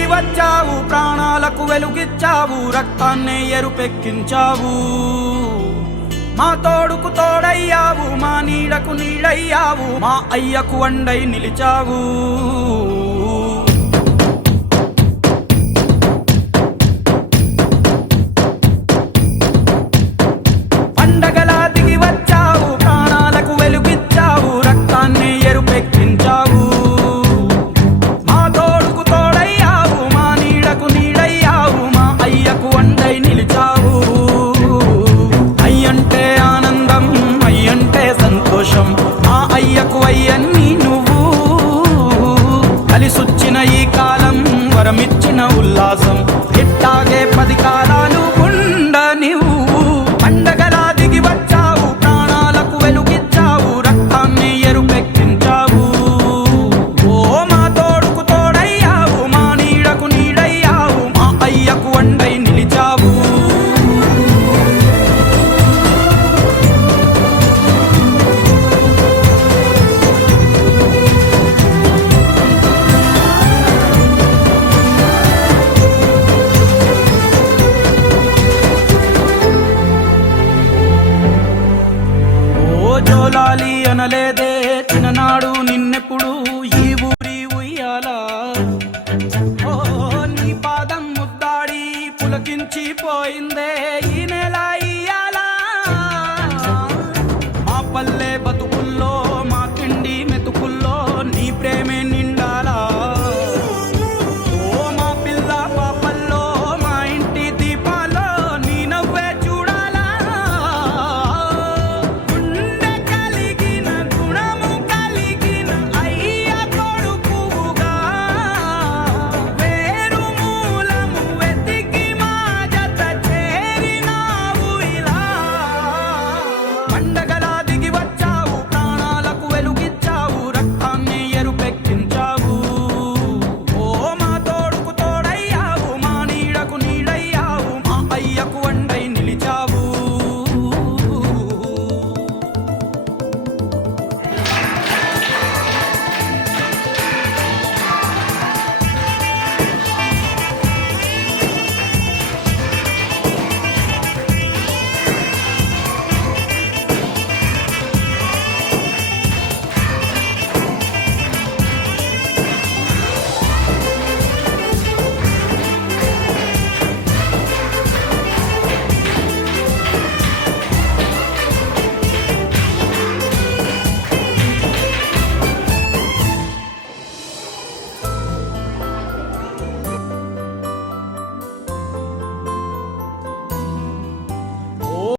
దిగి వచ్చావు, ప్రాణాలకు వెలుగిచ్చావు, రక్తాన్నే ఎరుపెక్కించావు. మా తోడుకు తోడయ్యావు, మా నీడకు నీడయ్యావు, మా అయ్యకు అండై నిలిచావు. పండగలా దిగి వచ్చావు, ప్రాణాలకు వెలుగిచ్చావు, రక్తాన్ని ఎరుపెక్కించావు. మా తోడుకు తోడయ్యావు, మా నీడకు నీడయ్యావు, మా అయ్యకు అండై నిలిచావు. అయ్యంటే ఆనందం, అయ్యంటే సంతోషం, మా అయ్యకు అయ్యన్ని నువ్వు. కలిసొచ్చిన ఈ కాలం వరమిచ్చిన ఉల్లాసం, ఇట్టాగే 10 కాలాలు ఉండనివ్వు. పండగలా దిగి వచ్చావు, ప్రాణాలకు వెలుగిచ్చావు, రక్తాన్ని ఎరుపెక్కించావు. ఓ మా తోడుకు తోడయ్యావు, మా నీడకు నీడయ్యావు, మా అయ్యకు అండై నిలిచావు. జోలాలి అనలేదే చిన్ననాడు నిన్నెప్పుడు ఈ ఊరి ఉయ్యాలా. ఓ నీ పాదం ముద్దాడి పులకించిపోయిందే ఈ నెల